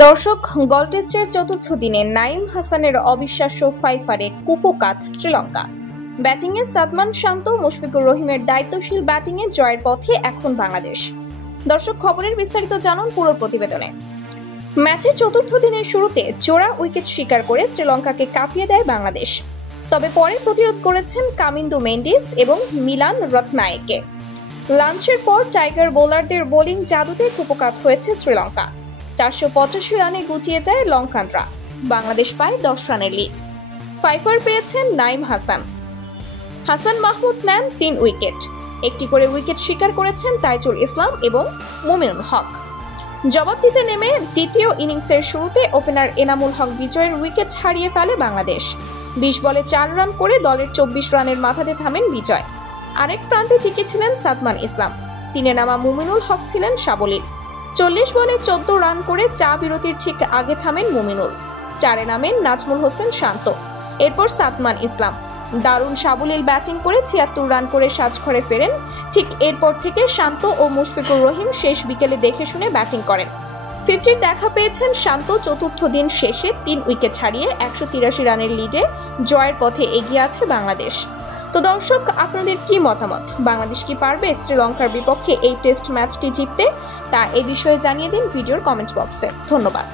দর্শক, গল টেস্টের চতুর্থ দিনে নাইম হাসানের অবিশ্বাস্য ফাইফারে কুপোকাত শ্রীলঙ্কা। ব্যাটিংয়ে সাদমান শান্ত, মুশফিকুর রহিমের দায়িত্বশীল ব্যাটিংয়ে জয়ের পথে এখন বাংলাদেশ। দর্শক, খবরের বিস্তারিত জানুন পুরো প্রতিবেদনে। ম্যাচের চতুর্থ দিনের শুরুতে জোড়া উইকেট শিকার করে শ্রীলঙ্কাকে কাঁপিয়ে দেয় বাংলাদেশ। তবে পরে প্রতিরোধ করেছেন কামিন্দু মেন্ডিস এবং মিলান রত্নায়েকে। লাঞ্চের পর টাইগার বোলারদের বোলিং জাদুতে কুপোকাত হয়েছে শ্রীলঙ্কা। 485 রানে গুটিয়ে যায় লঙ্কানরা। বাংলাদেশ পায় 10 রানের লিড। ফাইফার পেয়েছেন নাইম হাসান মাহমুদ নেন 3 উইকেট। একটি করে উইকেট শিকার করেছেন তাইজুল ইসলাম এবং মুমিনুল হক। জবাব দিতে নেমে দ্বিতীয় ইনিংসের শুরুতে ওপেনার এনামুল হক বিজয়ের উইকেট হারিয়ে ফেলে বাংলাদেশ। 20 বলে 4 রান করে দলের 24 রানের মাথাতে থামেন বিজয়। আরেক প্রান্তে টিকেছিলেন সাদমান ইসলাম। 3-এ নামা মুমিনুল হক ছিলেন সাবলীল। 40 বলে 14 রান করে চা বিরতির ঠিক আগে থামেন মুমিনুল। 4-এ নামেন নাজমুল হোসেন শান্ত। এরপর সাদমান ইসলাম দারুণ সাবলীল ব্যাটিং করে 76 রান করে সাজঘরে ফেরেন। ঠিক এরপর থেকে শান্ত ও মুশফিকুর রহিম শেষ বিকেলে দেখে শুনে ব্যাটিং করেন। 50-র দেখা পেয়েছেন শান্ত। চতুর্থ দিন শেষে 3 উইকেট হারিয়ে 183 রানের লিডে জয়ের পথে এগিয়ে আছে বাংলাদেশ। তো দর্শক, আপনাদের কি মতামত? বাংলাদেশ কি পারবে শ্রীলঙ্কার বিপক্ষে এই টেস্ট ম্যাচটি জিততে? তা এই বিষয়ে জানিয়ে দিন ভিডিওর কমেন্ট বক্সে। ধন্যবাদ।